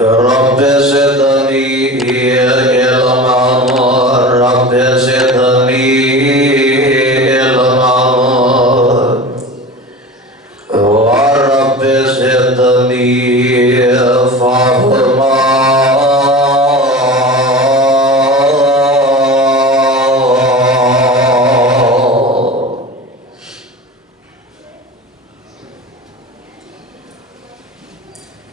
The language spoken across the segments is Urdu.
رب زدني علما رب زدني علما ورب زدني فهما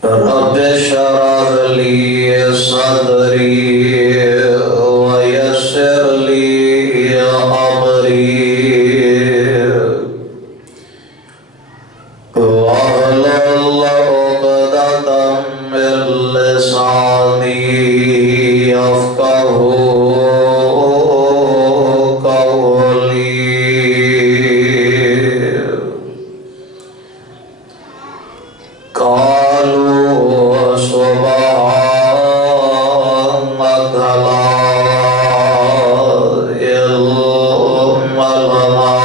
رب اشرح لي صدري ويسر لي أمري واحلل عقدة من لساني يفقهوا قولي قالوا سبحانك لا علم لنا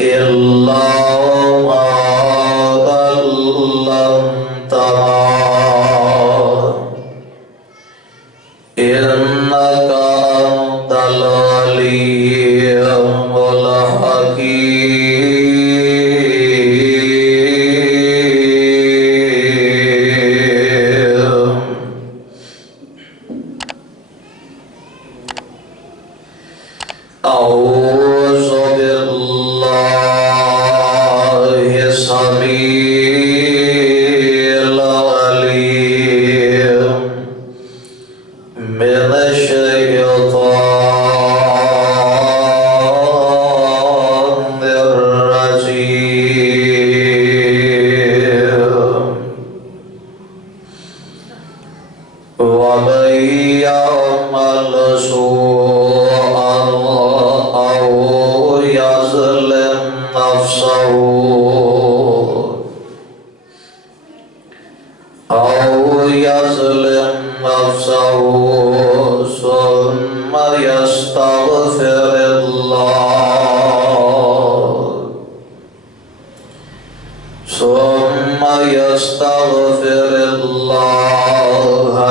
إلا ما علمتنا إنك أنت العليم الحكيم أعوذ بالله السميع العليم من الشيطان الرجيم ومن يعمل سوءا أو يظلم نفسه ثم يستغفر الله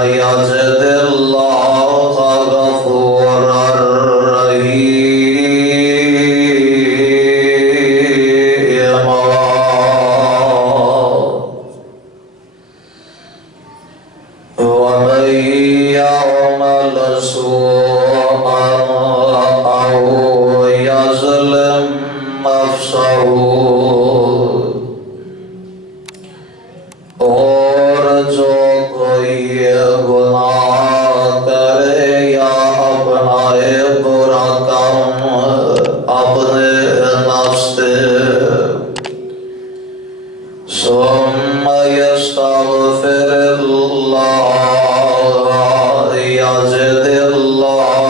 يجد الله غفورا رحيما ومن يعمل سوءا أو يظلم نفسه اور جو کوئی گناہ کرے یا اپنائے برا کام اپنے نفس سے ثم يستغفر الله يجد الله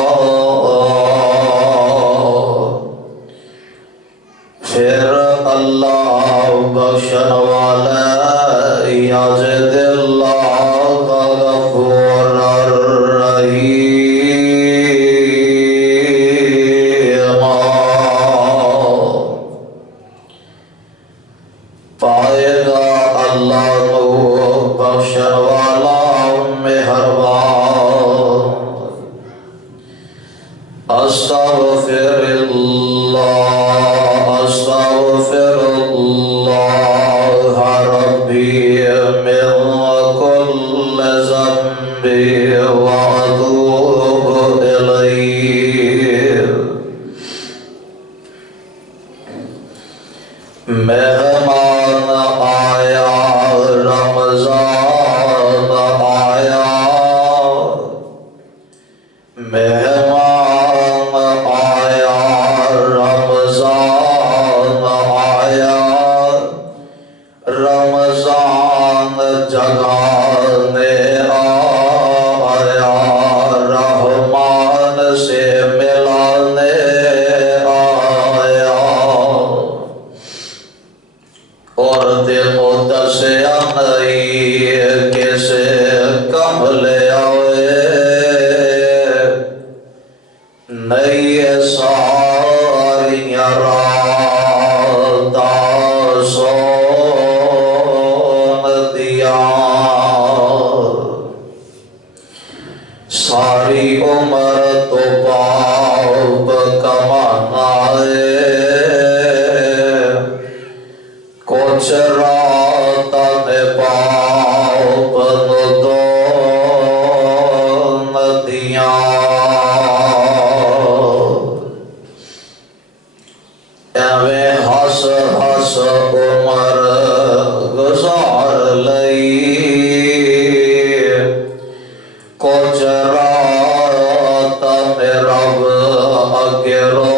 پھر اللہ بخشن والا یجد اللہ غفور رحیم پائے گا اللہ کو بخشن والا مہربان استغفر اللہ ربی من كل ذنب وأتوب إليه مہمان آیا رمضان آیا مہمان آیا رمضان آیا رمضان جگانے آیا رحمان سے ملانے آیا اور دل مدسیا نہیں کسے کم لے آئے نئی ساریاں راتاں سو رات میں پاپ دو ندیاں ایویں ہس ہس عمر گزار لئی کچھ رات میں رب اگے رو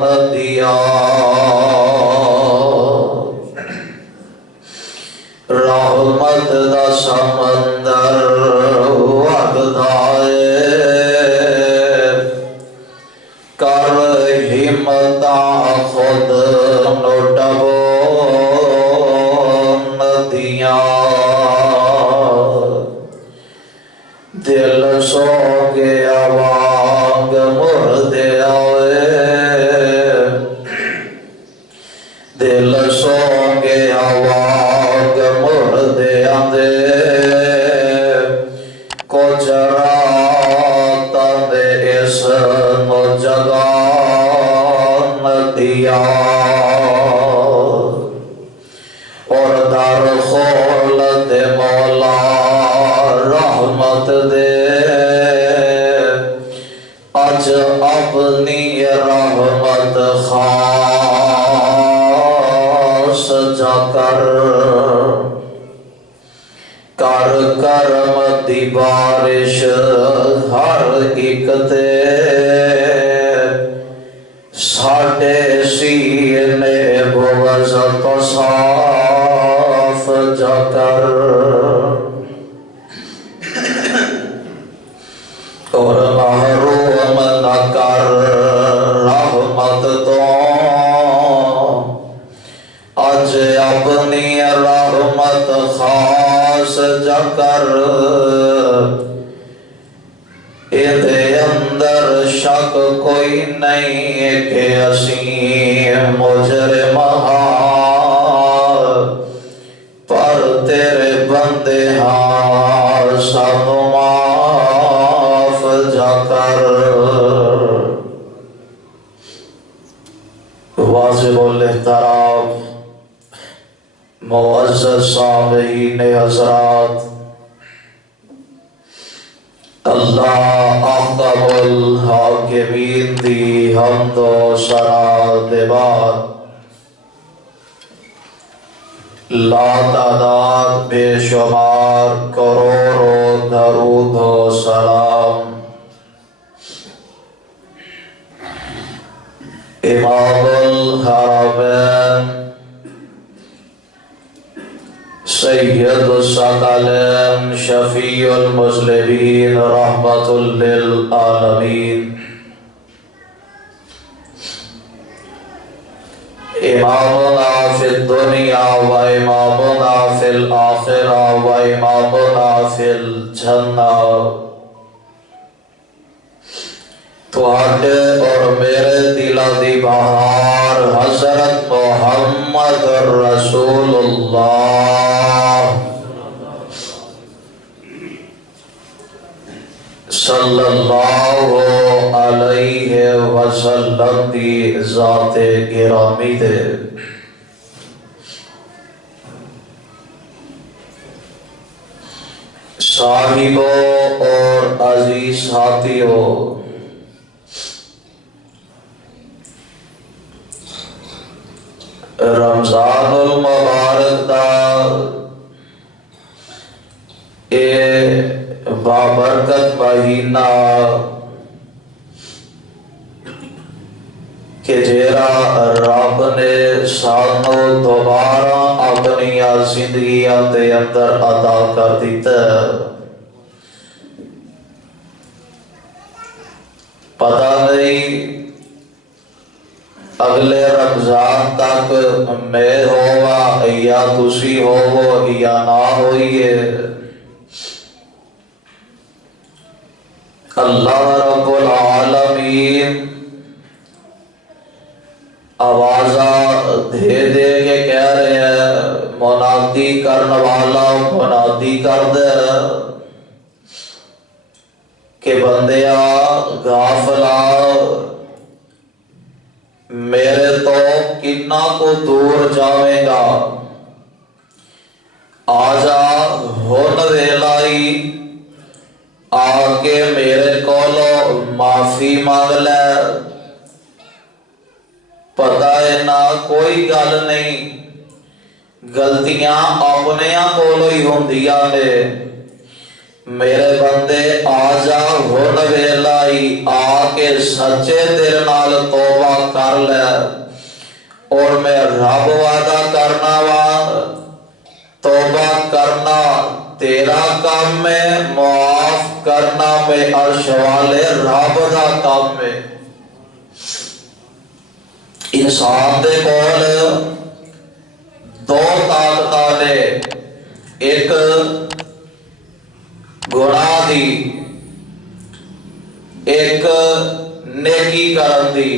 ندیاں رحمت دا سمندر وگدا کر ہمتاں خود نو ڈبو ندیاں دل سو گیا وانگ مردے دل سو گیا وانگ مردے آندے کچھ رات دے اس نو جگہ ندیاں اور در خول دے مولا رحمت دے اج اپنی رحمت خاص جا کر کرم دی بارش ہر ایک تے ساڈے سینے بغض تو صاف جا کر اور محروم نہ کر رحمت تو اج اپنی رحمت خاص جا کر ایدے اندر شک کوئی نہیں کہ اسیں مجرم ہاں پر تیرے بندے ہاں سانو معاف جا کر واجب الاحترام معزز سامعین حضرات اللہ احکم الحاکمین دی حمد و ثنا دے بعد لا تعداد بے شمار کروڑوں درود و سلام امام الحرمین سید الثقلین شفیع المذنبین رحمت للعالمین امامنا فی الدنیا و امامنا فی الآخرہ و امامنا فی الجنہ تواڈے اور میرے دلہ دی بہار حضرت محمد رسول اللہ صلی اللہ علیہ وسلم دی ذات گرامی دے صاحبوں اور عزیز ساتھیوں رمضان المبارک دا اے بابرکت مہینہ کہ جیرا رب نے سانو دوبارہ اپنی زندگیاں دے اندر عطا کر دیتا پتہ نہیں اگلے رمضان تک میں ہوگا یا تسی ہوگو یا نہ ہوئیے اللہ رب العالمین آوازہ دے دے کے کہہ رہے ہیں منادی کرنے والا منادی کر دے کہ بندیا غافلا میرے تو کتنا کو دور جاوے گا۔ آجا ہن ویلائی آ کے میرے کولو معافی مانگ لے، پتہ ہے نہ کوئی گل نہیں، غلطیاں اپنیاں کولو ہی ہوندیاں نے۔ میرے بندے آجا ہن ویلائی آ کے سچے دل نال توبہ کر لے، اور میں رب وعدہ کرنا وا توبہ کرنا تیرا کام ہے، معاف کرنا میں عرش والے رب دا کام ہے۔ انسان دے کول دو طاقتاں نے، ایک گناہ دی، ایک نیکی کرن دی،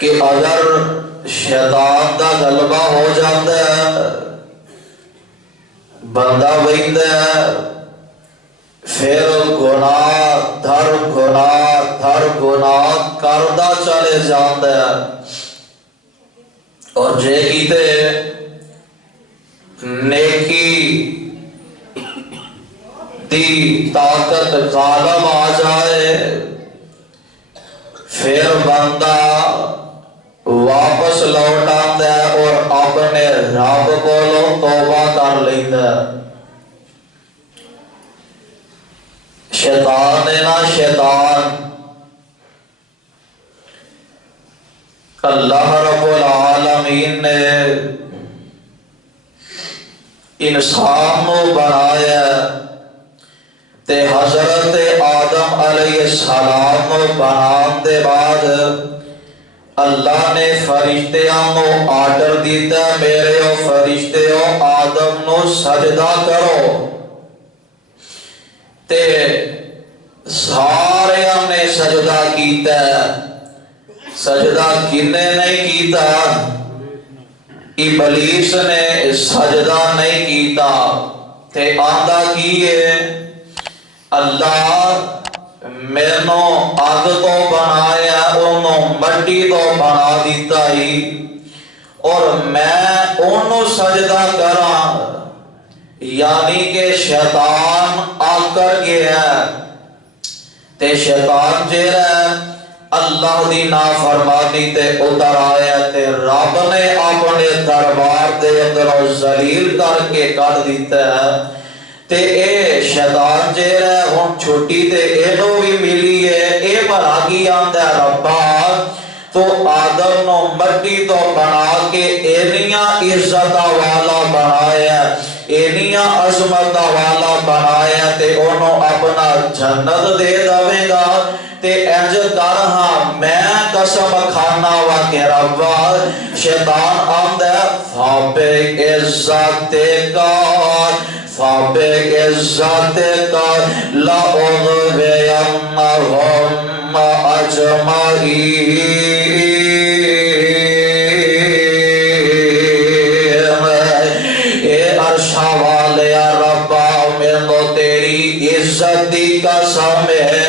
کہ اگر شیطان دا غلبہ ہو جاتا ہے، بندہ وہیندا ہے، پھر گناہ دھر گناہ کردا چلے جاتا ہے، اور جے کیتے نیکی دی طاقت غالب آ جائے، پھر بندہ واپس لوٹ آتا ہے اور اپنے رب کولوں توبہ کر لیتا ہے۔ شیطان ہے نا شیطان، اللہ رب العالمین نے انسان کو بنایا، تے حضرت آدم علیہ السلام کو بنان دے بعد اللہ نے فرشتیاں کو آرڈر دیتا، میرے او فرشتے او آدم نو سجدہ کرو، تے سارے نے سجدہ کیتا، سجدہ کنے نہیں کیتا؟ ابلیس نے سجدہ نہیں کیتا، تے آندہ کیے اللہ مینوں اگ تو بنایا، انہوں مٹی تو بنا دیتا ہی، اور میں انہوں سجدہ کراں، یعنی کہ شیطان آ کر گیا، تے شیطان جیرا اللہ دی نافرمانی تے اتر آیا، تے رب نے اپنے دربار دے اندر ذلیل کر کے کٹ دیتا ہے، تے اے شیطان جیرا ہن چھوٹی تے اینو بھی ملی ہے، اے بھلا کی آندا ہے ربا تو آدم نو مٹی تو بنا کے اینیاں عزت والا بنایا، اینیاں عظمت والا بنایا، تے انہوں اپنا جنت دے دوے گا، تے انج کر ہاں میں قسم کھانا وا کہ ربا شیطان آندا ہے فابق عزت کا فابق عزت کا لأغوینہم اجمعین، اے عرشہ والے ربا میں تو تیری عزت دی قسم ہے،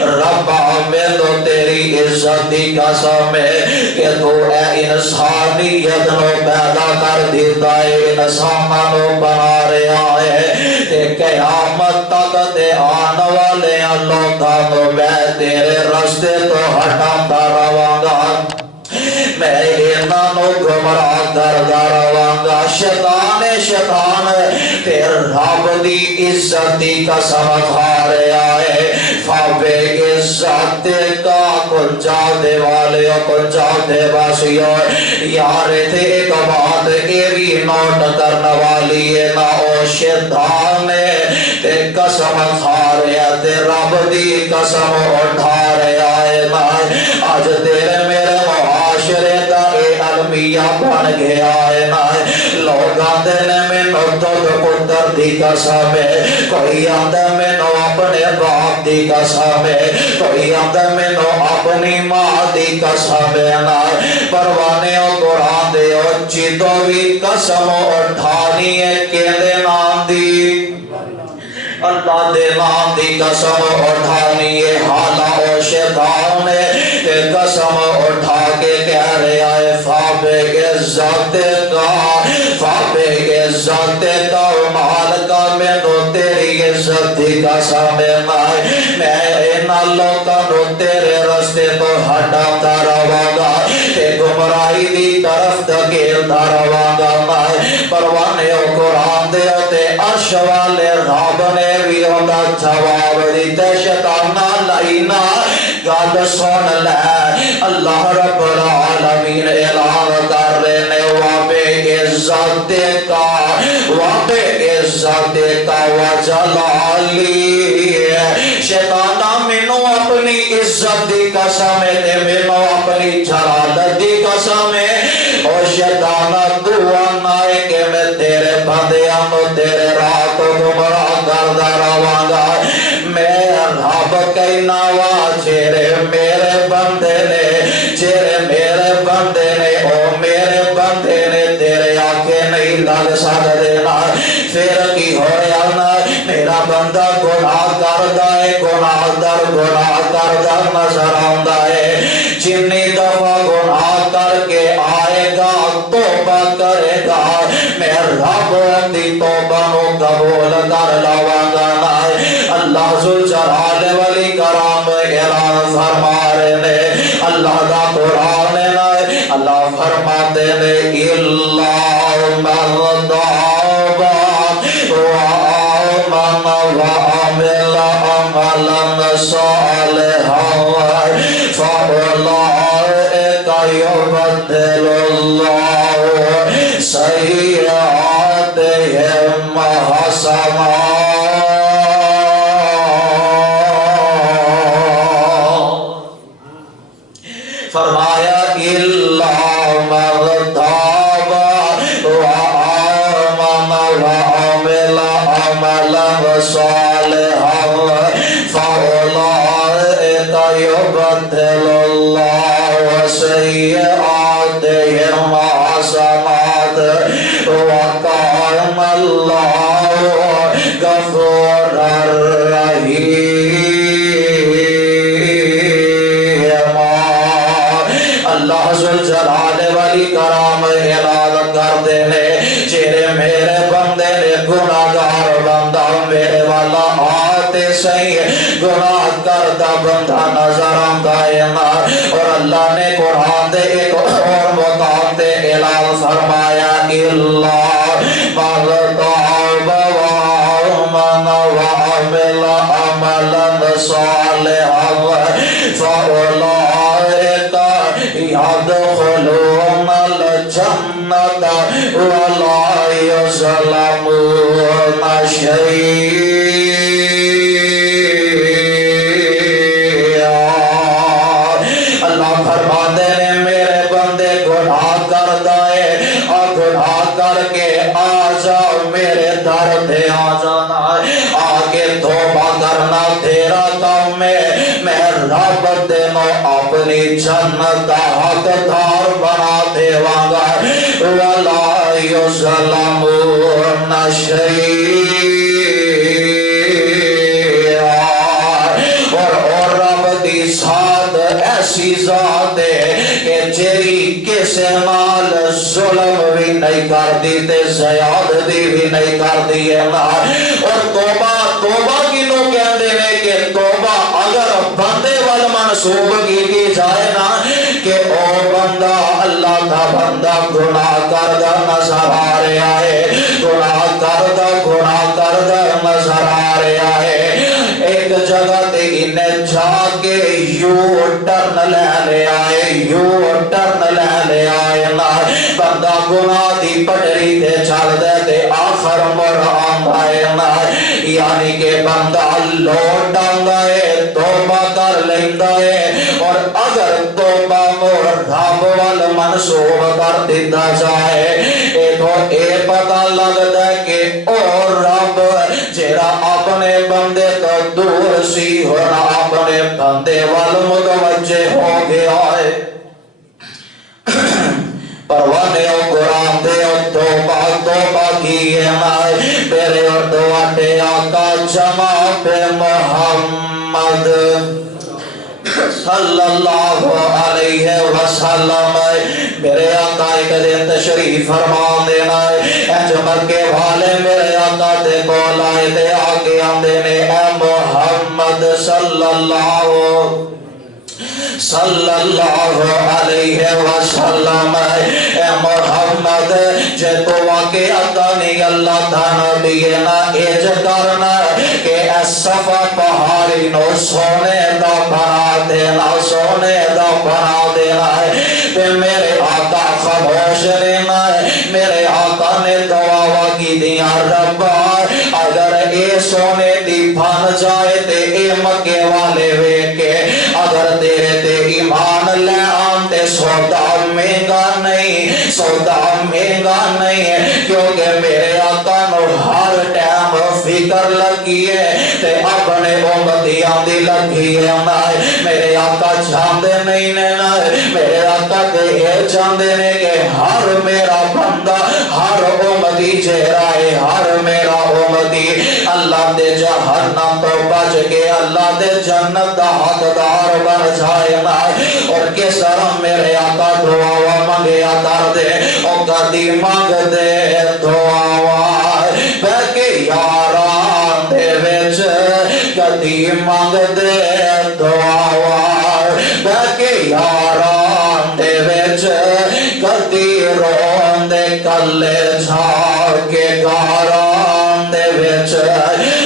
ربا میں تو تیری عزت دی قسم ہے کہ تو اے انسانیت نو پیدا کر دیتا ہے، انسانہ نو بنا رہا ہے، تے قیامت تک تے آن والے لوگاں نو میں تیرے رستے تو ہٹاتا رہواں گا، میں انہاں نو گمراہ کردا رہواں گا۔ شیطان تے رب دی عزت دی قسم کھا رہا ہے، فابق عزت کا کنجا دے والے کنجا دے واسیو یار تے ایک بات اے بھی نوٹ کرنا والی ہے، نہ او شیطان تے قسم کھا رہا تے رب دی قسم اٹھا رہا ہے، آج تیرے میرے معاشرے کا اے المیہ بن گیا ہے، لوگ آندے نے مینوں دودھ پتر دی قسم ہے، کوئی آندا مینوں اپنے باپ دی قسم ہے، کوئی آندا مینوں اپنی ماں دی قسم ہے، پروانے او قرآن دے او جدوں بھی قسم اٹھانی ہے کیندے نام دی، اللہ دے نام دی قسم اٹھانی ہے، حالا او شیطان نے قسم اٹھا کے کہہ رہا فبعزتك مالکا مینو تیری عزت دی قسم میں ان لوکاں نو تیرے رستے تو ہٹاتا رہاں گا تے گمراہی دی طرف دھکیلدا رہاں گا میں پروانے قرآن دے تے عرش والے رب نے بھی اوندا جواب دتا شیطان لائنا گل سن لے اللہ رب العالمین اعلان کر رہے نے وَبِعِزَّتِكَ وَجَلَالِي شیطانہ مینو اپنی عزت دی قسم ہے مینو اپنی جلالت دی قسم ہے اور شیطانہ تو آنا ہے کہ میں تیرے بندیاں نو تیرے راہ تو گمراہ کردا رہاں گا میں رب کہنا وا جڑے میرے بندے نے جڑے میرے بندے نے او میرے بندے نے تیرے آگے نہیں لگ سکدے نا پھر کی ہویا نا میرا بندہ گناہ کردا ہے گناہ در گناہ کردا نظر آندا ہے جتنی دفعہ گناہ کر کے آئے گا توبہ کرے گا میں رب دی توبہ نو قبول کر لواں گا اللہ ذوالجلال والاکرام اعلان فرما رہے نے اللہ دا قرآن ہے اللہ فرماتے نے الا من تاب وآمن وعمل عملا صالحا فأولئك يبدل الله سيئاتهم حسنات فرمایا الا من تاب وآمن وعمل عملا صالحا فأولئك يبدل الله سيئاتهم حسنات وكان الله غفورا رحيما اللہ ذوالجلال والاکرام اعلان کر دے نے جڑے میرے بندے نے گناہگار بندہ میرے والا آتے صحیح گناہ کردا بندہ نظر آندا ہے اور اللہ نے قرآن دے ایک اور مقام تے اعلان فرمایا الا من تاب وآمن وعمل عملا صالحا فأولئك يدخلون الجنة ولا يظلمون شيئا اللہ فرماتے ہیں میرے بندے گناہ کردا ہے اور گناہ کر کے آ جاؤ میرے در پہ آ جانا آگے توبہ کرنا تیرا کام ہے میں رب تینو اپنی جنت دا حقدار بنا دیواں گا ولا یظلمون شیئا اور رب دی ذات ایسی ذات ہے کہ جیری کسے نال ظلم بھی نہیں کر دی تے زیادتی بھی نہیں کر دی ہے اور توبہ کنوں کہندے نے کہ توبہ اگر بندے وال منسوب کی جائے نا کہ او بندہ اللہ کا بندہ گناہ کردا نظر آ رہا ہے گناہ کردا نظر آ رہا ہے ایک جگہ تے انہیں جا کے یو ٹرن لے آئے نا بندہ گناہ دی پٹری تے چل دے تے آخر مر آندا ہے نا یعنی کہ بندہ لوٹ آندا ہے توبہ کر لیندا ہے اور اگر توبہ مر رب وال منسوب کر دیتا جائے تو اے پتہ لگدا ہے کہ او رب جڑا اپنے بندے تو دور سی ہن اپنے بندے وال متوجہ ہو گیا ہے پروانے او قرآن دے او توبہ کی ہے میرے اور دعاتے آقا جناب محمد صلی اللہ علیہ وسلم میرے آقا ایک دن تشریف فرما دینا اج مکے والے میرے آقا دے کول آئے تے آگے آندے نے اے محمد صلی اللہ علیہ وسلم اے محمد جے تو واقعہ نہیں اللہ تا نبی نا اج کرنا کہ اے صفا پہاڑی نو سونے دا بنا دینا سونے دا بنا دینا ہے تے میرے آقا خاموش رہنا ہے میرے آقا نے دعا کی دیا ربا اگر اے سونے دی بن جائے تے اے مکے والے ویکھ کے اگر تیرے تے ایمان لے آنتے سودا مہنگا نہیں ہے کیونکہ میرے آقا نو ہر ٹائم فکر لگی ہے تے اپنے امتیاں دی لگی ہے میرے آقا چاہتے نہیں میرے آقا تے یہ چاہتے نے کہ ہر میرا بندہ ہر امتی چہرہ ہے ہر میرا امتی اللہ دے جہنم تو بچ کے اللہ دے جنت دا حقدار بن جائے اور کس طرح میرے آقا دعا منگیا کر دے او کدی منگ دے دعا بلکہ یاران دے وچ کدی منگ دے دعا بلکہ یاران دے وچ کدی رون دے کلے جھاڑ کے گاران دے وچ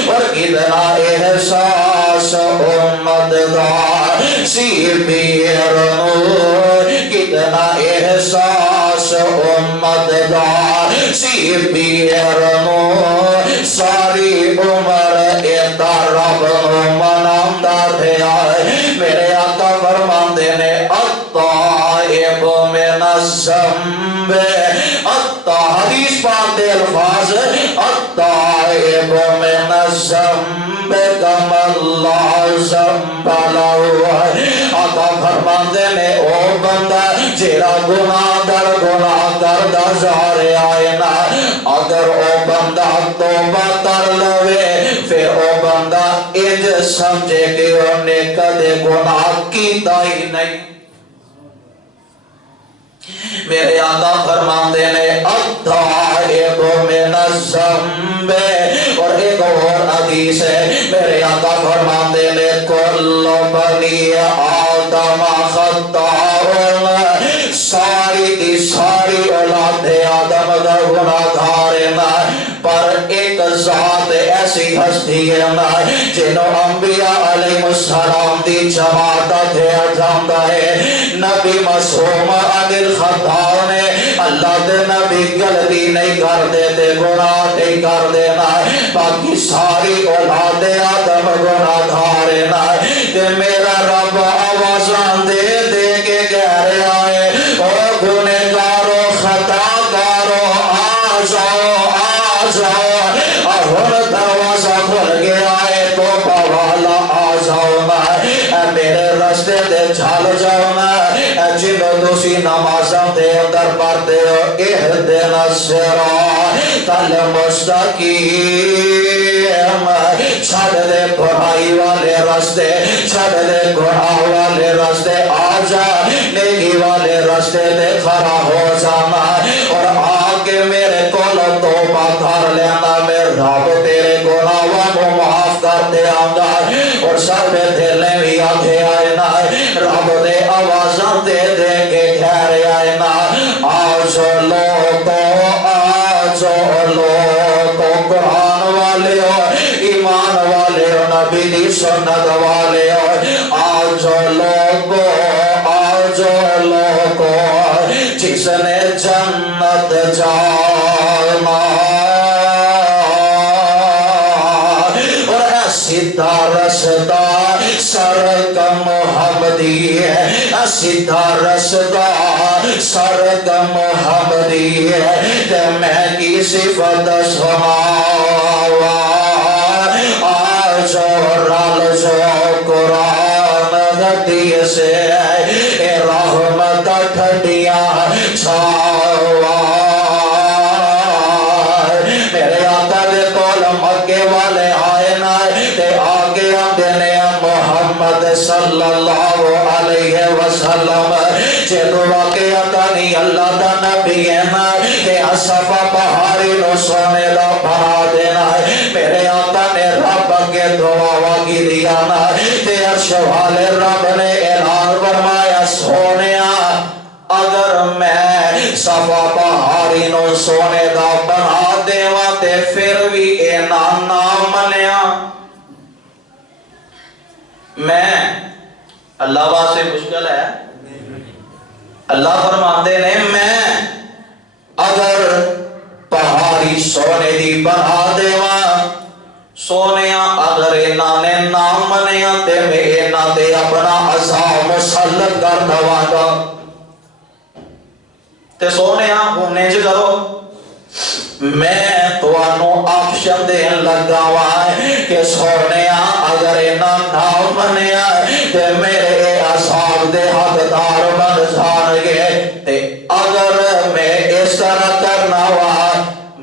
اور کتنا احساس امت دار سی بیر نور کتنا احساس امت دار سی بیر نور ساری عمر ایتا رب منامدہ تھے آئے میرے آقا فرماندے نے الطائب من الزنب حدیث پاک دے الفاظ الطائب من الزنب کم اللہ زنب لہو آقا فرماندے نے او بندہ جیرا گناہ در گناہ کردہ جارے آئے نا اگر او بندہ توبہ کر لوے پھر او بندہ اج سمجھے کہ انہیں کدے گناہ کیتا ہی نہیں میرے آقا فرماندے نے الطائب من الزنب اور ایک اور حدیث ہے میرے آقا فرماندے نے کل بنی آدم خطاؤن ساری دی ساری اولاد آدم دا گناہ دھارے پر ایک ذات ایسی ہستی ہے جنہوں انبیاء علیہ السلام دی جماعت دے جاندہ ہے نبی معصوم عن الخطا نے اللہ دے نبی غلطی نہیں کر دیتے گناہ نہیں کر دینا باقی ساری اولاد آدم گناہ دھارنا کہ میرا رب آوازان دے دے کے کہہ رہا ہے او گنہگارو خطا کارو آ جاؤ اور دروازہ کھل گیا ہے تو پوالا آ جاؤ میرے رستے دے جھال جاؤ جنہوں دوسری نمازوں دے اندر پڑھتے ہو اہدنا الصراط المستقیم چھڑ دے برائی والے رستے چھڑ دے گناہ والے رستے آ جا نیکی والے رستے دے کھڑا ہو جانا اور آگے میرے کول توبہ کر لینا میں رب تیرے گناہوں کو معاف کر دے آنگا اور سب دلیں بھی آگے آئے نا رب دے آوازاں دے دے کے گھر آئے نا آج لوگو قرآن والے ہو ایمان والے ہو نبی دی سنت والے ہو آج لوگو جس نے جنت جانا اور سیدھا رسدہ سرک محمدی ہے سیدھا رسدہ سرک محمدی ہے کہ میں کی صفت سماوا آج رال جو قرآن حدیث سے اے رحمت ٹھنڈیاں چھاوا میرے آقا دے کول مکے والے آئے نا تے آگے آندے نے محمد صلی اللہ علیہ وسلم جدو واقعہ کانی اللہ دا نبی ہے نا کہ صفا پہاڑی نو سونے دا بنا دینا ہے میرے آقا نے رب کے دعا واقعی دیا نا تے عرش والے رب نے اعلان فرمایا سونیا اگر میں صفا پہاڑی نو سونے دا بنا دیواں تے پھر بھی اینا نہ منیا میں اللہ واسطے مشکل ہے اللہ فرماتے نے میں اگر پہاڑی سونے دی بنا دیواں سونیا اگر انہاں نے نہ منیا تے میں انہاں تے اپنا عذاب مسلط کر دواں گا تے سونیا ہونے جو کرو میں تو انو آپشن دین لگا وائے کہ سونیا اگر انہاں نہ منیا تے میرے عذاب دے حقدار بن جان گے تے اگر میں اس طرح کرنا وا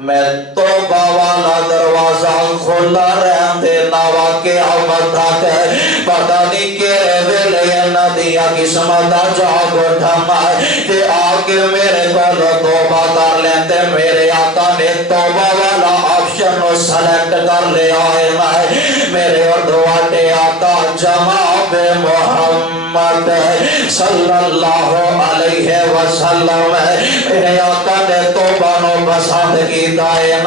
میں توبہ والا دروازہ کھلا رہن دینا وا کہ قیامت تک پتہ نہیں کہ ویلے ندیاں قسمت جاگ اٹھا تے آگے میرے کو توبہ کر لیندے میرے آقا نے توبہ والا آپشن نو سلیکٹ کر لیا ہے میرے اور دعاٹے آقا جناب محمد صلی اللہ علیہ وسلم میرے آقا نے توبہ نو پسند کیتا ہے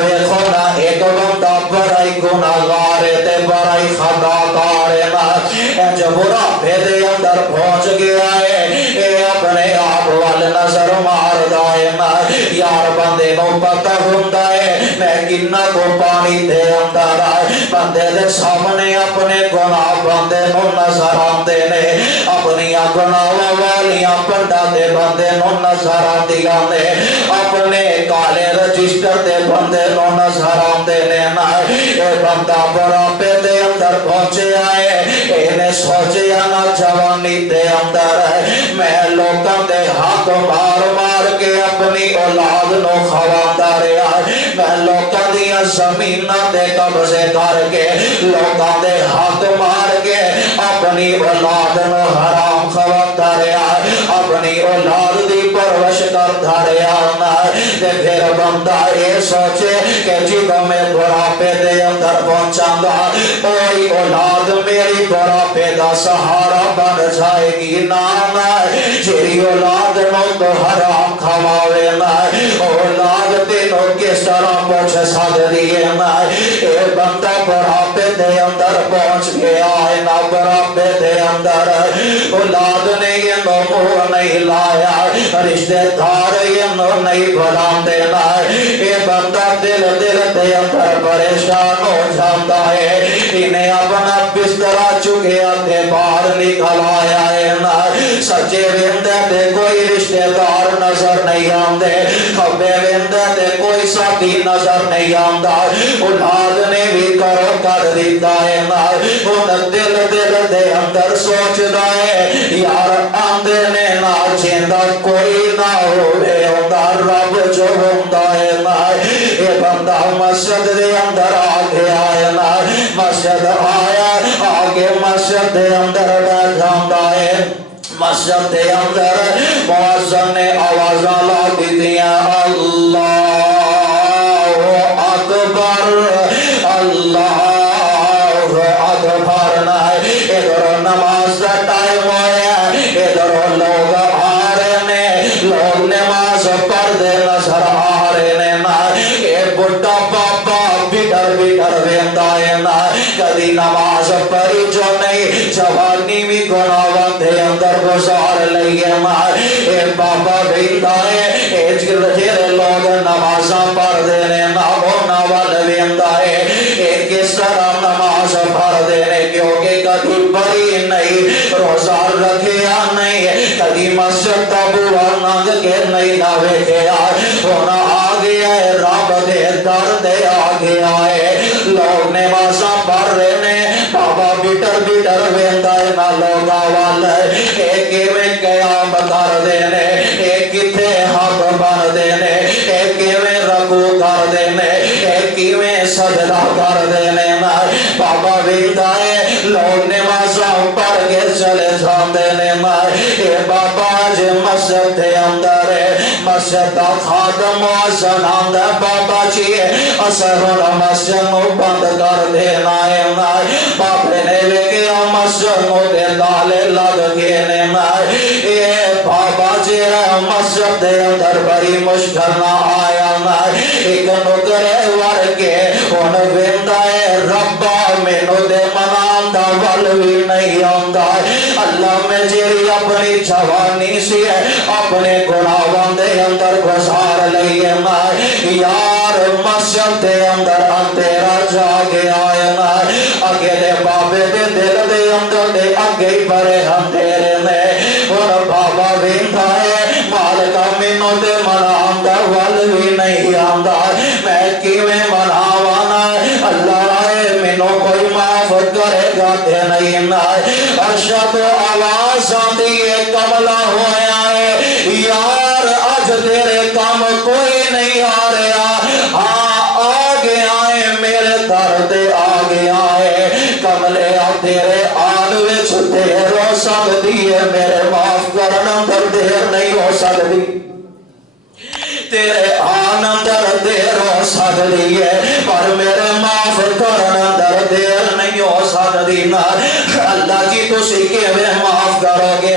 ویکھو نا ایک بندہ بڑائی گناہگار تے بڑائی خطا کار ہے جب بڑھاپے دے اندر پہنچ گیا ہے اے اپنے آپ وال نظر ماردا ہے یار بندے نو پتہ ہوندا ہے میں کنا کو پانی دے اندر آئے بندے دے سامنے اپنے گناہ بندے نو نظر آندے نے اپنی گناہ والیاں پنڈا دے بندے نو نظر آندیاں نے اپنے کالے رجسٹر دے بندے نو نظر آندے نے اے بندہ بڑھاپے دے اندر پہنچے آئے انہیں سوچیا نا جوانی دے اندر ہے میں لوگاں دے ہاتھ مار مار کے اپنی اولاد نو خواندا رہا میں لوگاں دیا زمینہ دے قبضے کر کے لوگاں دے ہاتھ مار کے اپنی اولاد نو حرام خواندا رہا اپنی اولاد دی پرورش کردا رہا تے پھر بندہ یہ سوچے کہ جدوں میں بڑھاپے دے اندر پہنچاں گا کوئی اولاد میری بڑھاپے دا سہارا بن جائے گی نا جیری اولاد نو تو حرام کھواوے نا اولاد تینوں کس طرح پوچھ سکدی ہے اے بندہ بڑھاپے دے اندر پہنچ گیا ہے نا بڑھاپے دے اندر اولاد نے یہ منہ نہیں لایا رشتے دار یہ نہیں بلاندے نا اے بندہ دل دے اندر پریشان ہو جاتا ہے انہیں اپنا بسترا چکیا تے باہر نکل آیا ہے نا سچے ویندے تے کوئی رشتے دار نظر نہیں آندے کھبے ویندے تے کوئی ساتھی نظر نہیں آندا اولاد نے بھی کرو کر دیتا ہے نا ان دل دے اندر سوچدا ہے یار آندے نے نا جیندا کوئی نہ ہوئے ہوندا رب جو ہوندا ہے نا اے بندہ مسجد دے اندر آ گیا ہے نا مسجد آیا آگے مسجد دے اندر بیٹھا ہے مسجد دے اندر مؤذن نے آوازاں لا دتیاں اللہ اکبر اللہ اکبر نہ ادھر نماز کا ٹائم ہویا ادھر لوگ آ رہے ہیں لوگ نماز پڑھتے نظر آ رہے ہیں اے بڑا بابا بٹر ویندا ہے کدی نماز پڑھی جو نہیں جوانی بھی گناہاں دے اندر گزار لئی ہے اے بابا ویندا ہے اے جڑے لوگ نمازاں پڑھدے نے نا انہاں ول ویندا ہے اے کس طرح نماز پڑھدے نے کیونکہ کدی پڑھی نہیں روزہ رکھیا نہیں کدی مسجد دا بوا لنگ کے نہیں نہ ویکھیا ہن آ گیا ہے رب دے در دے آ گیا ہے لوگ نمازاں پڑھ رہے نے بابا بٹر ویندا ہے نا لوگاں ول اے کیویں قیام کردے نے اے کتے ہاتھ بندے نے اے کیویں رکوع کردے نے اے کیویں سجدہ کردے نے بابا ویندا ہے لوگ نمازاں فرماندے نے اے بابا جی مسجد دے اندر مسجد دا خادم آسن آندہ بابا جی اثر ہونا مسجد نو بند کر دینا ہے بابے نے لکھیا مسجد نو دے تالے لگ گئے نے اے بابا جی مسجد دے اندر بڑی مشکل نہ آیا ایک نکرے ورگے ان ویندا ہے ربا مینو دے منان دا ول بھی نہیں آندا اللہ میں جیری اپنی جوانی سی ہے اپنے گناہاں دے اندر گزار لئیے یار مسجد دے اندر اندھیرا جا گیا ہے اگلے بابے دے دل دے اندر دے اگے بڑے اندھیرے نے اور بابا ویندا ہے مالکا مینو دے منان دا ول بھی نہیں آندا میں کیویں مناوانا اللہ آئے مینو کوئی معاف کرے گا تے نہیں ارشد آواز آندی ہے کملا ہویا ہے یار اج تیرے کام کوئی نہیں آ رہا ہاں آگے آئے میرے درد آگے آئے کملے تیرے آن وچ دیر ہو سکتی ہے میرے معاف کرنا در دیر نہیں ہو سکتی تیرے آن اندر دیر ہو سکتی ہے پر میرے معاف کرنا در دیر نہیں ہو سکتی اللہ جی تو سکے میں معاف کرو گے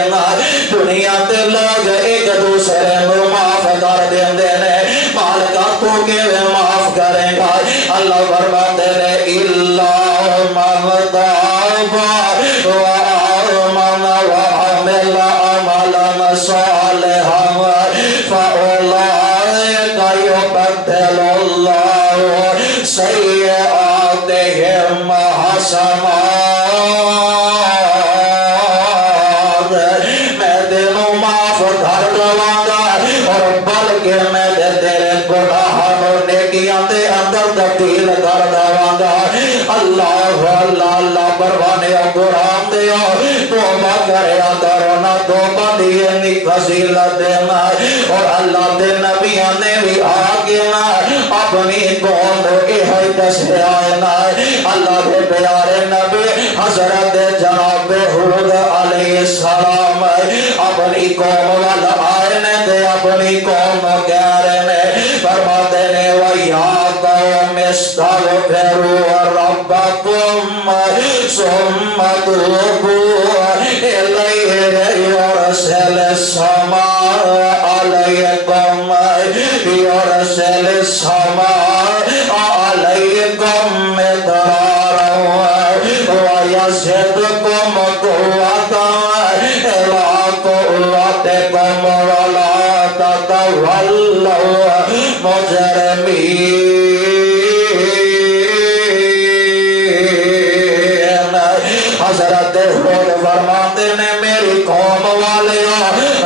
دنیا تے لوگ ایک دوسرے میں معاف کر دیں دینے مالکہ تو کے میں معاف کریں گا اللہ فرماتے نے اللہ من تاب وآمن وعمل عملا صالحا يبدل الله سيئاتهم حسنات میں دنوں معاف کر دوں گا اور بلکہ میں تیرے گناہوں نیکیاں دے اندر تبدیل کر دوں گا اللہ اللہ اللہ پروانے قرآن دیو توبہ کریا کرو نہ توبہ دیے نی فضیلت دینا اور اللہ دے نبیاں نے بھی آگے اپنی قوم کو اے دسے آئے اللہ دے پیارے نبی حضرت جناب حود علیہ السلام اپنی قوم والا آئے نے دے اپنی قوم کہہ رہے فرماتے نے وَيَا قَوْمِ اسْتَغْفِرُوا رَبَّكُمْ ثُمَّ تُوبُوا إِلَيْهِ يُرْسِلِ السَّمَاءَ عَلَيْكُمْ يُرْسِلِ السَّمَاءَ عَلَيْكُمْ مِدْرَارًا وَيَزِدْكُمْ قُوَّةً إِلَىٰ قُوَّتِكُمْ وَلَا تَتَوَلَّوْا مُجْرِمِينَ حضرت حود فرماتے نے میری قوم والے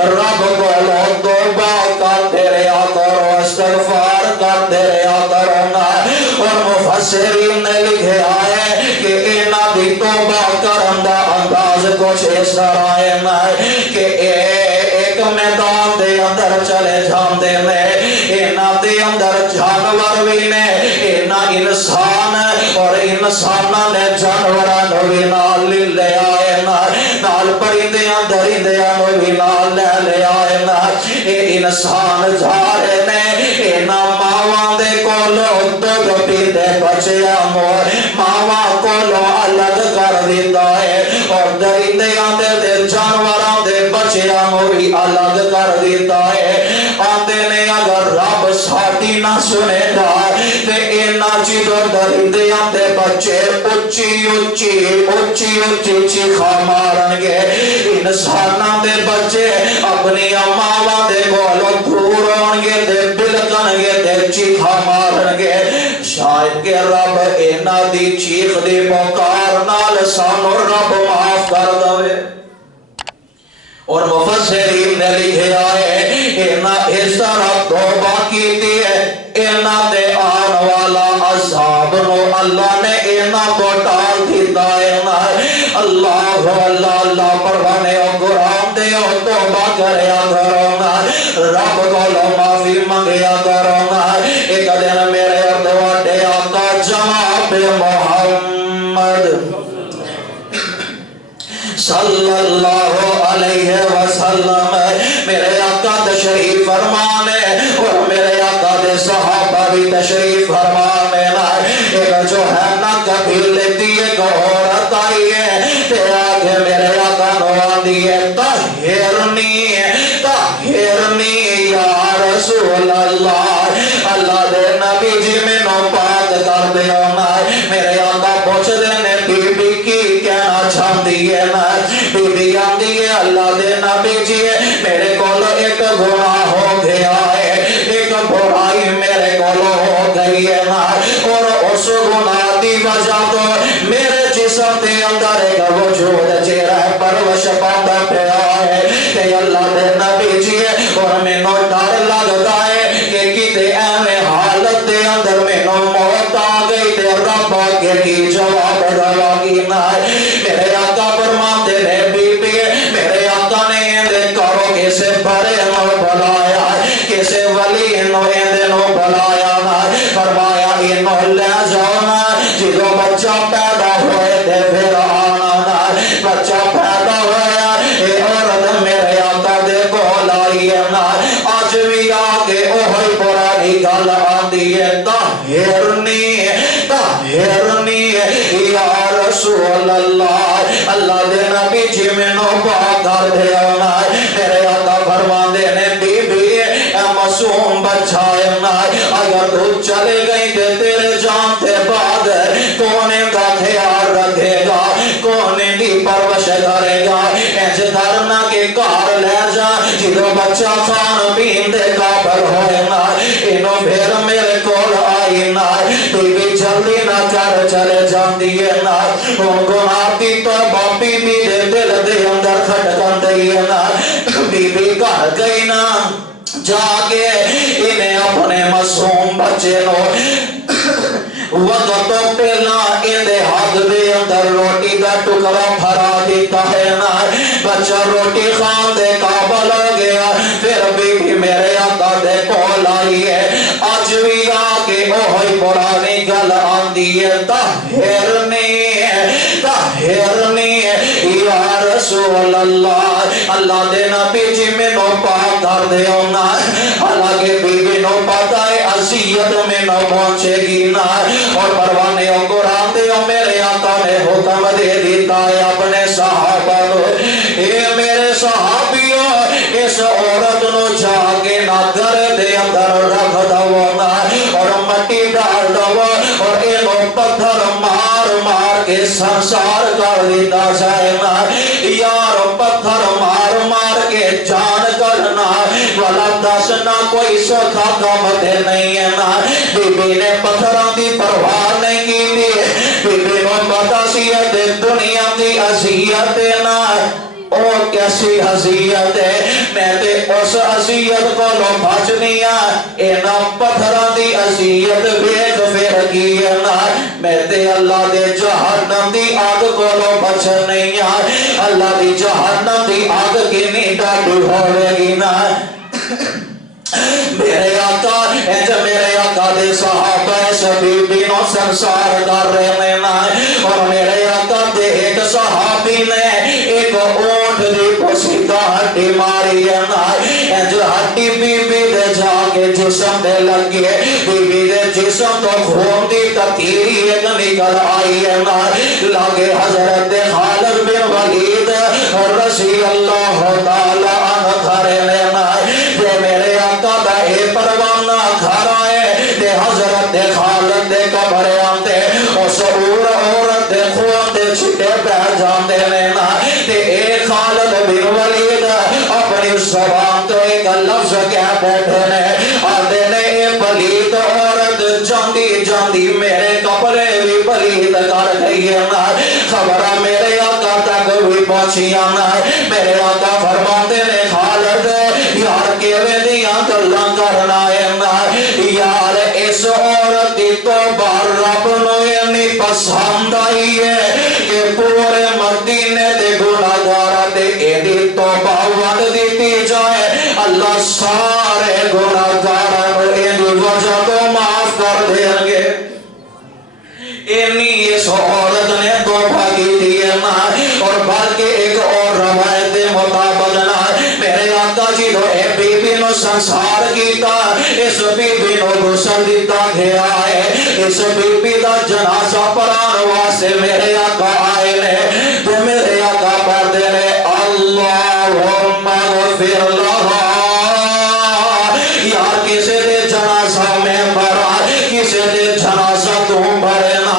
رب کو لوگ توبہ کرتے رہا کرو استغفار کرتے رہا کرو اور مفسرین نے لکھے آئے کہ اینا دی توبہ کرن دا انداز کچھ اس طرح ہے کہ ایک میدان دے اندر چلے جاندے نے اینا دے اندر جانور بھی نے اینا انسان اور انسانہ نے جانوران بھی نال لے آئے نال پرندیاں درندیاں بھی نال لے آئے اے انسان جا رہے نے اینا ماواں دے کولو دودھ پیندے بچیاں مور ماواں کولو الگ کر دیتا ہے اور درندیاں دے جانوراں دے بچیاں بھی الگ کر دیتا ہے آندے نے اگر رب ساڈی نہ سنے گا تے اینا چیزوں درندیاں دے بچے اچھی چیخا مارن گے انساناں دے بچے اپنی ماواں دے کولو دور ہون گے تے بلکن گے تے چیخا مارن گے شاید کہ رب اینا دی چیخ دی پکار نال سانو رب معاف کر دوے اور مفسرین نے لکھے آئے اینا اس طرح توبہ کیتی ہے اینا دے آن والا عذاب نو اللہ نے اینا کو ٹال دیتا ہے اللہ اللہ اللہ پروانے اور قرآن دے اور توبہ کریا کرو رب کو لو معافی منگیا کرو ایک دن میرے اور دوڑے آقا جناب محمد صلی اللہ علیہ وسلم میرے آقا تشریف فرمانے اور میرے آقا دے صحابہ بھی تشریف فرمانے ایک جو ہے نا کبھی لیتی ایک عورت آئی ہے تے آگے میرے آقا نوان دیئے طہرنی یا رسول اللہ اللہ دے نبی جی میں نو پاک کر دے میرے آقا پوچھ دینے بی بی کی کہنا چاہتی ہے نا بی بی آتی ہے اللہ دے نبی جی میرے کولو ایک گناہ ہو گیا ہے ایک برائی میرے کولو ہو گئی ہے نا اور اس گناہ دی وجہ تو میرے جسم دے اندر ایک وجود چہرہ پروش پاتا پیا ہے کہ اللہ دے نبی جی اور میں نو ڈر لگتا ہے کہ کتے ایمیں حالت دے اندر میں نو موت آ گئی تے رب آگے کی جواب دوا کی نائے میرے آقا فرماتے نے بی بی میرے آقا نے اندے کرو کسے بڑے نو بلایا کسے ولی نو اندے نو بلایا فرمایا انو لے جانا جدو بچہ پیدا ہوئے تے پھر آنا بچہ پیدا ہویا اے عورت میرے آقا دے کول آئی ہے آج بھی آگے اوہی پرانی گل آندی ہے طہرنی یا رسول اللہ اللہ دے نبی جی میں نو پاک کر دے میرے آقا فرمان دینے بی بی اے معصوم بچہ اگر تو چلے گئی تے تیرے جان تے بعد کونے کا خیال رکھے گا کونے کی پرورش کرے گا ایج دھرنا کے کار لے جا جدو بچہ خان پین دے قابل ہوئے نا انو پھر میرے کول آئی نا بی بی جلدی نہ کر چلے جان دیئے نا ان گناہ کی توبہ بی بی دے دل دے اندر کھٹکن دیئے نا بی بی کہا گئی نا جاگے انہیں اپنے معصوم بچے نو وقت پہلا اندے ہاتھ دے اندر روٹی دا ٹکڑا بھرا دیتا ہے نا بچہ روٹی خان دے قابل ہو گیا پھر بھی میرے آقا دے کول آئی ہے آج بھی آگے اوہی پرانی گل آندی ہے طہرنی یا رسول اللہ اللہ دے نبی جی میں نو پاک کر دے ہونا حالانکہ بی بی نو پتا ہے عصیت میں نو پہنچے گی نا اور پروانے و قرآن دے میرے آقا نے حکم دے دیتا ہے اپنے صحابہ کو اے میرے صحابیوں اس عورت نو جاگے نہ گھر دے اندر رکھ دو نا اور مٹی ڈال دو اور انو پتھر مار مار کے سنسار کر دیتا جائے نا یار پتھر مار مار کے جان کرنا والا دسنا کوئی سوکھا کام دے نہیں ہے نا بی بی نے پتھروں دی پرواہ نہیں کی دی بی بی نے پتا سی ہے دنیا دی عذیت نا او کیسی عذیت ہے میں تے اس عذیت کو لو بچنیا اینا پتھروں دی عذیت بیگ پھر کی ہے نا میں تے اللہ دے جہنم دی آگ کو لو بچنیا اللہ دی جہنم دی آگ کی نہیں ڈاڈو ہوئے گی نا میرے آقا میرے آقا دے صحابہ سبھی بینوں سنسار کر رہے نا اور میرے آقا دے ایک صحابی نے ایک اونٹ دی پسیدہ ہڈی ماری ہے نا جو ہڈی بی بی دے جا کے جسم دے لگی ہے بی بی دے جسم تو خون دی تکیری ایک نکل آئی ہے نا لگے حضرت خالد بن ولید رضی اللہ تعالی عنہ کھڑے لینا دے میرے آقا دا اے پروانہ کھڑا ہے دے حضرت خالد دے قبر آنتے اس عورت دے خون دے چھٹے پہ جاندے لینا دے اے خالد بن ولید اپنی زبان تو ایک لفظ کیا بیٹھے نے آدھے نے اے پلید عورت جاندی جاندی میرے کپڑے بھی پلید کر گئی ہے خبرہ میرے آقا تک بھی پہنچی آنا میرے آقا فرماتے نے خالد یار کیوے دیاں گلاں کرنا ہے یار اس عورت دی توبہ رب نو انی پسند آئی ہے کہ پورے مدینے دے گناہگار تے ایدی توبہ ود دیتی جائے اللہ سارے گناہگار نو ایدی وجہ تو معاف کر دیں گے اینی اس عورت نے توبہ کی دی ہے اور بلکہ ایک اور روایت مطابق سنسار کیتا اس بی بی نو غسل دیتا گیا ہے اس بی بی دا جنازہ پڑھان واسطے میرے آقا آئے نے تو میرے آقا پڑھتے نے اللہم اغفر لہا یار کسے دے جنازہ میں بڑھا کسے دے جنازہ تم بڑھنا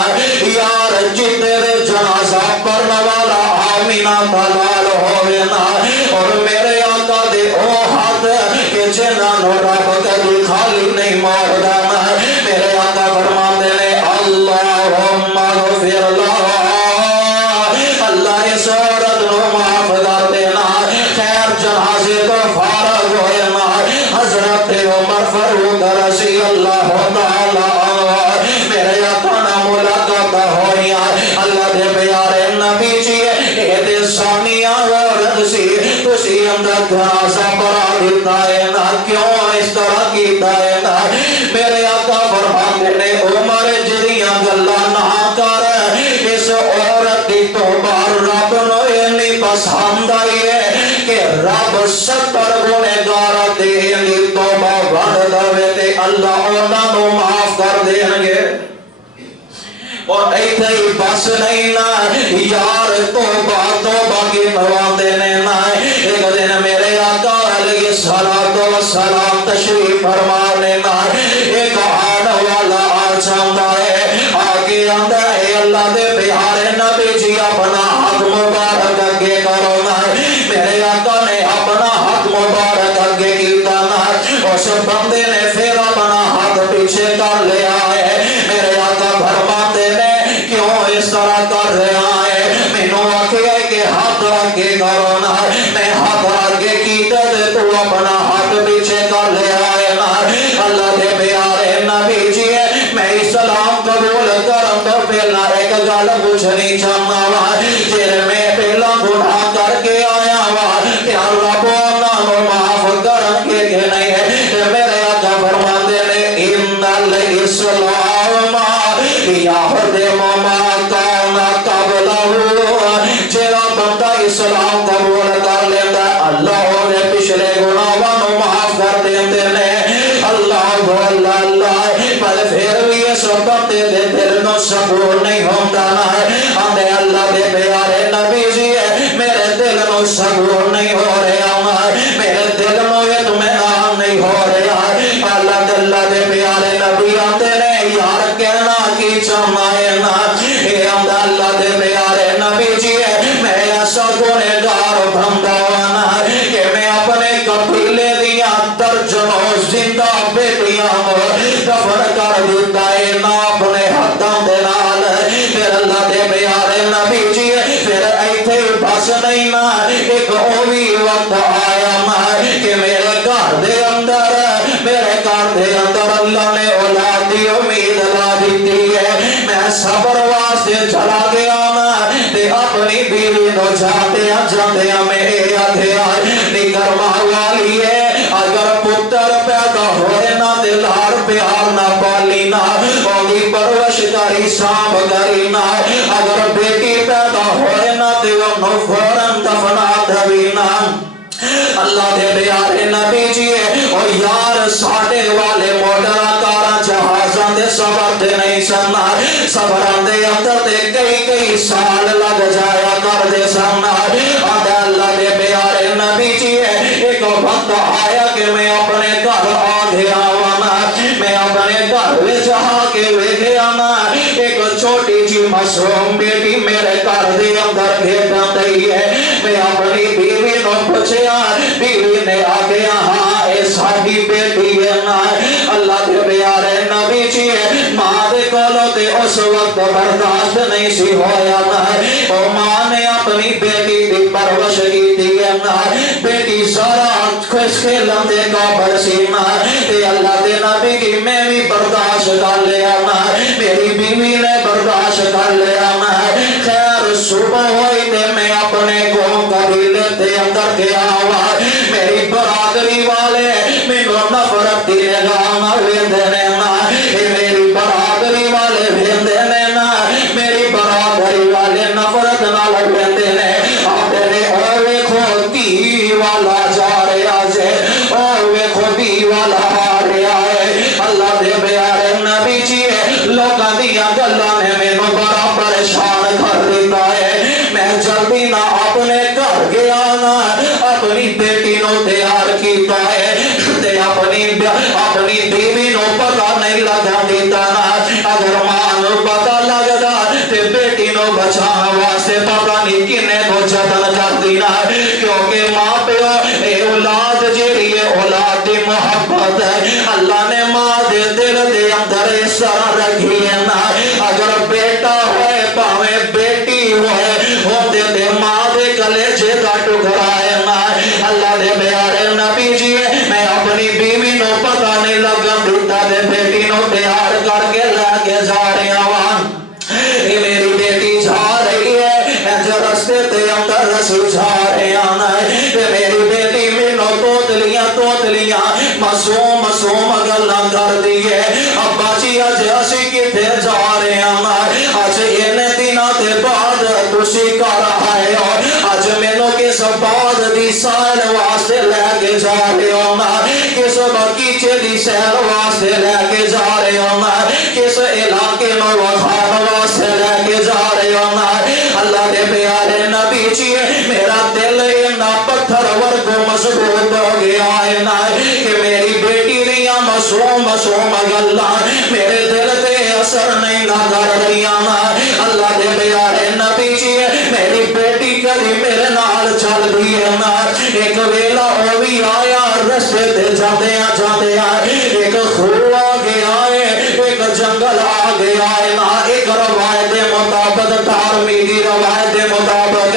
یار جتے دے جنازہ پڑھنا والا آمینہ دلال ہوئینا اور میرے آقا دے او ہاتھ کہ جنانو رب کبھی خالی نہیں مار دینا میرے آقا فرماتے نے اللہم اغفر لہا اللہ اس عورت نو معاف کر دینا خیر جنازے تو فارغ ہوئینا حضرت عمر فاروق رضی اللہ تعالی عنہ میرے آقا نا ملاقات ہوئی اللہ دے پیارے نبی جی اے دے سانیہ عورت سی تسی اندر جنازہ پڑھا دیتا ہے نا کیوں اس طرح کیتا ہے نا میرے آقا فرماتے نے عمر جڑیاں گلاں نہ کر اس عورت دی توبہ رب نو اینی پسند آئی ہے کہ رب 70 گنہگار تے اینی توبہ وڈ دے تے اللہ انہاں نو معاف کر دین گے اور ایتھے ہی بس نہیں نا یار توبہ کی نواندے نے نا ایک دن میرے آقا علیہ السلام تشریف فرمانے نا ایک آنے والا آ جاندہ ہے آگے آندہ ہے اللہ دے پیارے نبی جی اپنا ہاتھ مبارک اگے کرو نا میرے آقا نے اپنا ہاتھ مبارک اگے کیتا نا اس بندے نے پھر اپنا ہاتھ پیچھے کر لیا ہے میرے آقا فرماتے نے کیوں اس طرح کر رہا ہے میں نو آکے کہ ہاتھ آگے کرو نا میں ہاتھ آگے کیتا دے تو اپنا ہاتھ پیچھے کر لیا ہے نا اللہ دے پیارے نبی جی میں اسلام قبول کرم تو پہلا ایک گل پوچھنی چاہنا وا جن میں پہلا گناہ کر کے آیا وا کیا رب انہاں نو معاف کرن گے کہ نہیں ہے میرے آقا فرماندے نے ان الاسلام یہدم ما کان قبلہ جڑا بندہ اسلام قبول کر لیندا اللہ نے پچھلے گناہاں نو معاف کر دیندے نے اللہ اللہ پر پھر بھی اس بندے دے دل نو سکون نہیں ہوندا نا آندے اللہ دے پیارے نبی جی میرے دل نو سکون نہیں ہو رہا میرے دل نو اطمینان نہیں ہو رہا اللہ دے پیارے نبی آندے نے یار کہنا کی چاہنا ہے نا اے آندہ اللہ دے پیارے نبی جی میں ایسا گنہگار بندہ وانا کہ میں اپنے قبیلے دیا درجنوں زندہ بیٹیاں دفن کر دیتا ہے نا اپنے ہاتھوں دے نال پھر اللہ دے پیارے نبی جی پھر ایتھے بس نہیں نا ایک اوی وقت آیا نا کہ میرے گھر دے اندر اللہ نے اولاد دی امید لا دیتی ہے میں صبر واسطے چلا گیا نا تے اپنی بیوی نو جاندے میں آدھیا نگر والی ہے اگر پتر پیدا ہوئے نا تے لار پیار نہ پالی نا اولی پرورش کری سانب کری نا اگر بیٹی پیدا ہوئے نا تے انہوں فوراں دفنا دھوی نا اللہ دے پیارے نبی جی اور یار ساڑھے والے موٹرہ کارا جہازاں دے صبر دے نہیں سننا صبران دے اندر دے کئی سال لگ جایا کر دے سننا آدھے اللہ دے پیارے نبی جی ایک وقت آیا کہ میں اپنے گھر آدھے آوانا میں اپنے گھر میں جہاں کے ویدے آنا ایک چھوٹی جی معصوم بیٹی میرے گھر دے اندر گھیٹا دئی ہے میں اپنی بیوی نو پچھیا بیوی نے آگے ہاں اے ساڑھی بیٹی ہے نا اللہ دے پیارے نبی جی ماں دے کولو دے اس وقت برداشت نہیں سی ہویا نا اور ماں نے اپنی بیٹی دی پرورش کی دی نا بیٹی سارا خوش کھیلن دے قابل سی نا تے اللہ دے نبی کی میں بھی برداشت کر لیا نا میری بیوی نے برداشت کر لیا نا خیر صبح ہوئی تے میں اپنے گھوم قبیلے دے اندر گیا ہوا میری برادری والے میں نفرت دی نگاہ ویندے نا میری برادری والے ویندے نا میری برادری والے نفرت نال ویندے نے آتے نے اور ویکھو تی والا جا رہا جے اور ویکھو تی اپنی بیوی نو پتا نہیں لگا دیتا نا اگر ماں نو پتا لگدا تے بیٹی نو بچان واسطے پتا نہیں کنے کو جتن کرتی نا کیونکہ ماں پیو اے اولاد جیڑی ہے اولاد دی محبت ہے اللہ نے ماں دے دل دے اندر اس طرح رکھی ہے نا اگر بیٹا ہوئے پاوے بیٹی ہوئے ہوندے تے ماں دے کلیجے دا ٹکڑا ہے نا اللہ دے پیارے نبی جی میں اپنی بیوی نو پتا نہیں لگن دیتا دے بیٹی نو تیار کر کے لے کے جا رہا ہوں یہ میری بیٹی جا رہی ہے جو رستے تے اندر رسول جا رہا ہے میری بیٹی میں نو توتلیاں معصوم گلاں کر دی ہے ابا جی اج اسی کتے جا رہے ہیں اج ان دنوں دے بعد تسی کر آئے ہو اج مینوں کس بعد دی سال واسطے لے کے جا رہے ہو کس باغیچے دی سیر واسطے لے کے جا رہے ہو کس علاقے میں وکھاون واسطے لے کے جا رہے ہو اللہ دے پیارے نبی جی میرا دل اتنا پتھر ورگو مضبوط ہو گیا ہے نا کہ میری بیٹی دیاں معصوم گلاں میرے دل تے اثر نہیں نہ کر رہی نا اللہ دے پیارے نبی جی میری بیٹی کبھی میرے نال چل دی ہے نا ایک ویلا او بھی آیا رستے تے جاندے ایک خوہ آ گیا ہے ایک جنگل آ گیا ہے نا ایک روایت مطابق تارمیدی روایت مطابق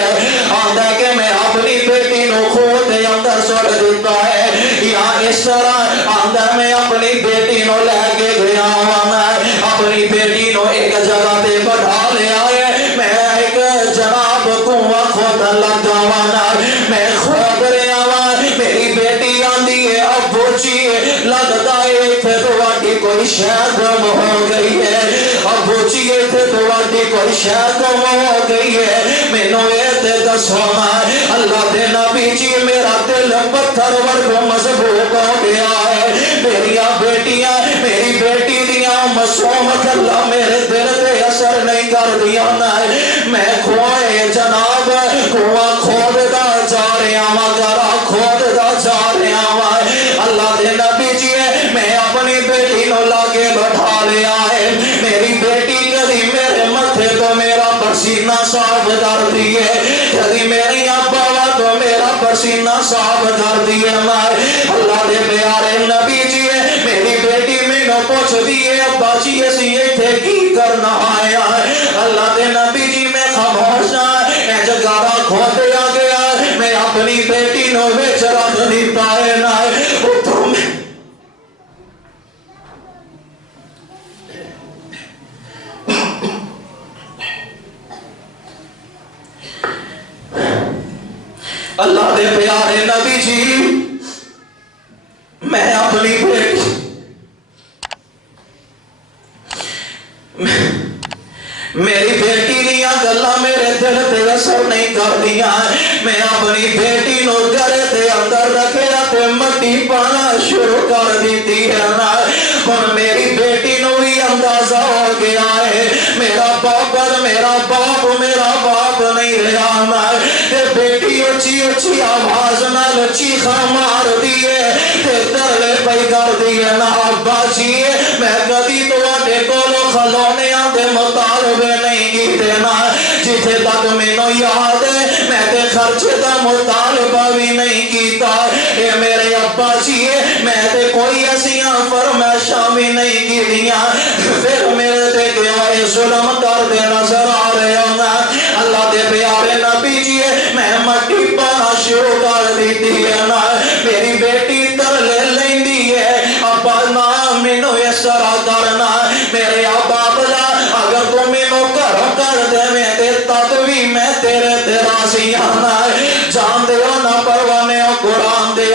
آندا ہے کہ میں اپنی بیٹی نو خوہ دے اندر سٹ دیتا ہے یا اس طرح آندا میں اپنی بیٹی نو لے کے گیا ہوں اپنی بیٹی نو ایک جگہ تے بٹھا لیا ہے میں ایک جناب کنواں کھودن لگا ہوں میں کھود رہا ہوں میری بیٹی آندی ہے ابو جی لگتا ہے تے تواڈی کوئی شے گم ہو گئی ہے ابو جی تے تواڈی کوئی شے گم ہو گئی ہے مینوں اے تے دسو اللہ دے نبی جی میرا دل پتھر ورگو مضبوط ہو گیا ہے میریاں بیٹیاں میری بیٹی دیاں معصوم گلاں میرے دل تے اثر نہیں کر دیا میں کھوئے جناب کنواں کھوددا جا رہا ہوں گرا کھوددا جا رہا ہوں اللہ دے نبی جی میں اپنی بیٹی نو لاگے بٹھا لیا ہے میری بیٹی کبھی میرے متھے تو میرا پسینہ صاف کر دی ہے کبھی میری ابا تو میرا پسینہ صاف کر دی ہے اللہ دے پیارے نبی جی میری بیٹی مینوں پوچھ دی ہے ابا جی اسی ایتھے کی کرنا آیا اللہ دے نبی جی میں خاموش اے جگارا کھودیا گیا میں اپنی بیٹی نو وچ رکھ دیتا ہے نا اتھوں میں اللہ دے پیارے نبی جی میں اپنی بیٹی میری بیٹی دیاں گلاں میرے دل تے اثر نہیں کر دیا میں اپنی بیٹی نو گھر دے اندر رکھیا تے مٹی پانا شروع کر دیتی ہے نا ہن میری بیٹی نو بھی اندازہ ہو گیا ہے میرا باپ نہیں رہا نا تے بیٹی اچھی آواز نال چیخاں مار دیے تے ترلے پئی کر دیے نا ابا جی میں کدی تواڈے کولوں کھلونیاں دے مطالبے نہیں کیتے نا جتھے تک مینوں یاد ہے میں تے خرچے دا مطالبہ بھی نہیں کیتا اے میرے ابا جی میں تے کوئی ایسیاں فرمائشاں بھی نہیں کیتیاں پھر میرے تے کیوں ظلم کر دے نظر آ رہے ہوں اللہ دے پیارے نبی جی میں مٹی پانا شروع کر دیتی ہے نا میری بیٹی ترلے لیندی ہے ابا نا مینوں اس طرح کرنا میرے ابا بلا اگر تو مینوں گھروں کر دے میں تے تد بھی میں تیرے تے راضی آنا جان دے نہ پروانے قرآن دے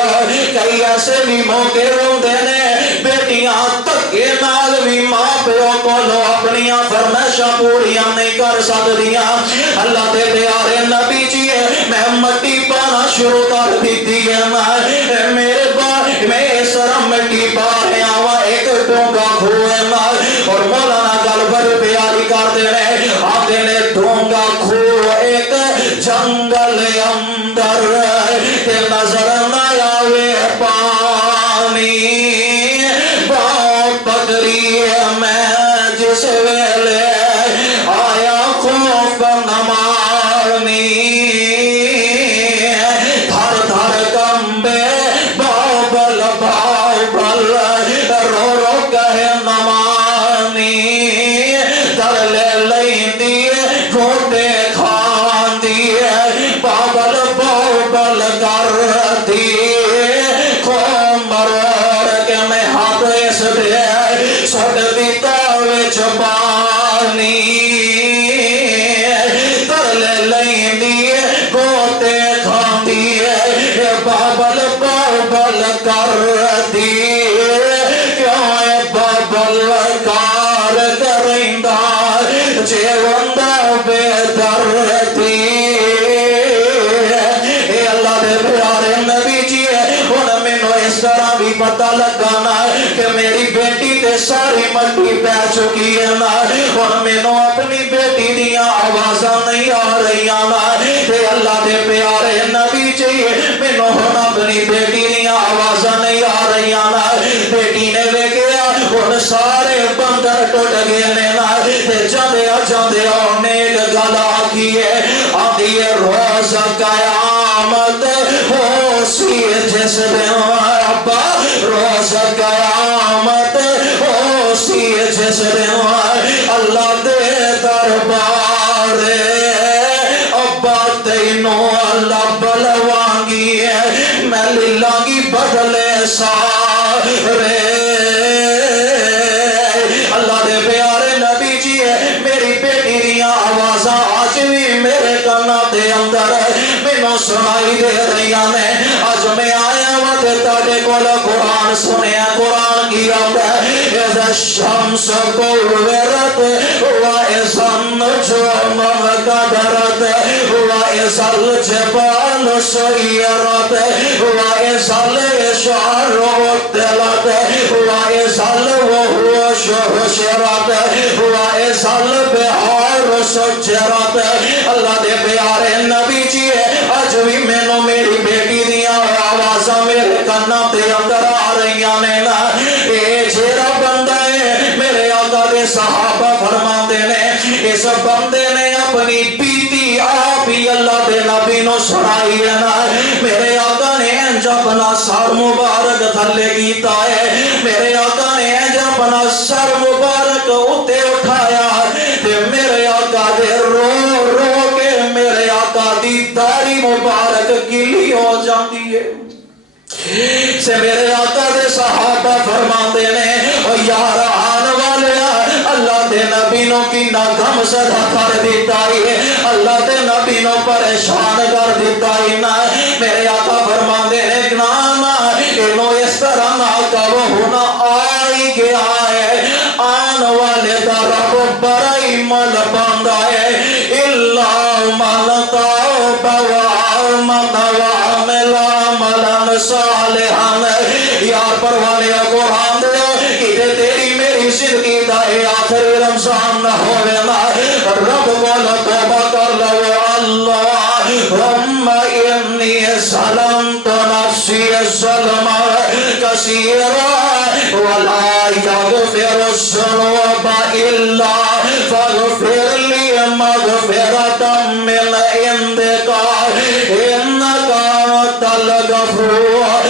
کئی ایسے بھی موقع ہوندے نے بیٹیاں تکے نال بھی ماں پیو کولوں اپنیاں فرمائشاں پوریاں نہیں کر سکدیاں اللہ دے پیارے نبی جی میں مٹی پانا شروع کر دیتی ہے میرے میں اس طرح مٹی پا رہا ہوں ایک ڈونگا کھوہ اور مولانا گل بڑی پیاری کرتے رہے آتے نے ڈونگا کھوہ ایک جنگل اندر تے نظر نہ آوے پانی کہ میری بیٹی تے ساری مٹی پہ چکی ہے نا اور مینوں اپنی بیٹی دیاں آوازاں نہیں آ رہی نا تے اللہ دے پیارے نبی جی مینوں ہن اپنی بیٹی دیاں آوازاں نہیں آ رہی نا بیٹی نے ویکھیا ہن سارے بندر ٹوٹ گئے نے نا تے جاندے اونے ایک گل آکھی ہے آندی ہے روز قیامت ہو سی جس دن ابا روز قیامت ہو سی جس دن اللہ دے دربار ابا تینوں اللہ بلوانگی ہے میں للانگی بدلے سارے اللہ دے پیارے نبی جی میری بیٹی دیاں آوازاں آج بھی میرے کاناں دے اندر مینوں سنائی دے رہی نے آج میں آیا وا تے تہاڈے کول قرآن سنیا قرآن کی آندا ہے اذا الشمس كورت واذا النجوم انكدرت واذا الجبال سيرت واذا العشار عطلت واذا الوحوش حشرت واذا البحار سجرت اللہ دے پیارے نبی جی اج بھی مینوں میری بیٹی دیاں آوازاں میرے کاناں تے اندر آ رہی نے نا اے جیڑا بندہ ہے میرے آقا دے صحابہ فرماندے نے اس بندے نے اپنی بیتی آپ ہی اللہ دے نبی نو سنائی ہے نا میرے آقا نے انج اپنا سر مبارک تھلے کیتا ہے میرے آقا نے انج اپنا سر مبارک اتے اٹھایا تے میرے آقا دے رو رو کے میرے آقا دی داڑھی مبارک گیلی ہو جاتی ہے سے میرے آقا دے صحابہ فرماندے نے او یار آن والے اللہ دے نبی نو کی نا غم زدہ کر دیتا ہے اللہ دے نبی نو پریشان کر دیتا ہے نا میرے آقا فرماندے نے نا انہوں اس طرح نہ کرو ہونا آئی گیا ہے آن والے دا رب برائی مل باندھا ہے اللہ من توب وآمن وعمل عملا صالحا یار پروانے قرآن دے کہ تیری میری زندگی دا آخری رمضان نہ ہوئے نا رب بول توبہ کر لو اللہم انی ظلمت نفسی ظلما کثیرا ولا یغفر الذنوب الا فاغفر لی مغفرۃ من عندک انک انت الغفور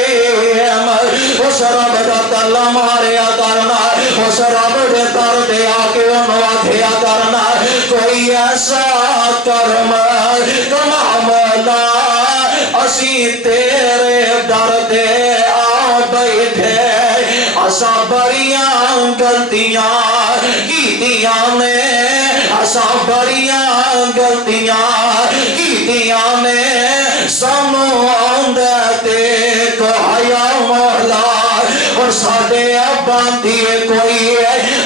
الرحیم اس رب دا تلا ماریا کرنا اس رب دے در دے آ کے آکھیا کرنا کوئی ایسا کرم کمالا اسی تیرے در دے آ بیٹھے اسا بڑیاں غلطیاں کیتیاں نے اسا بڑیاں غلطیاں کیتیاں نے سانو آندا تے کہیا مولا اور ساڈے اباں دی کوئی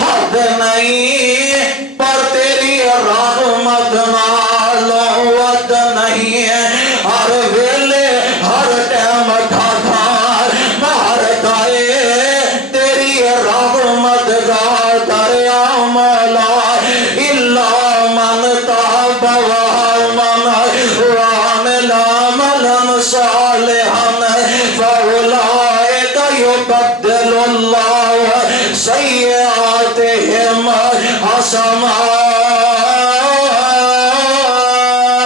حد نہیں پر تیری رحمت نال ود نہیں ہر ویلے ہر ٹائم ٹھاٹھار مارتا ہے تیری رحمت دا دریا مولا الا من تاب وآمن وعمل عملا صالحا فاولئک یبدل اللہ سیئاتہم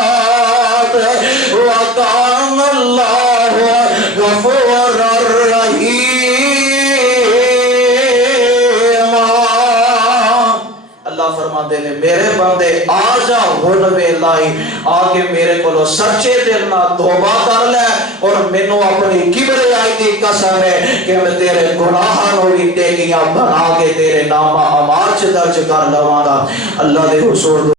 حسنات وکان اللہ غفور الرحیم اللہ فرماتے نے میرے بندے آ جا ہن ویلائی آ کے میرے کولو سچے دل نال توبہ کر لے اور مینوں اپنی کبریائی دی قسم ہے کہ میں تیرے گناہاں نو بھی نیکیاں بنا کے تیرے نام اعمال چ درج کر لواں گا اللہ دے حضور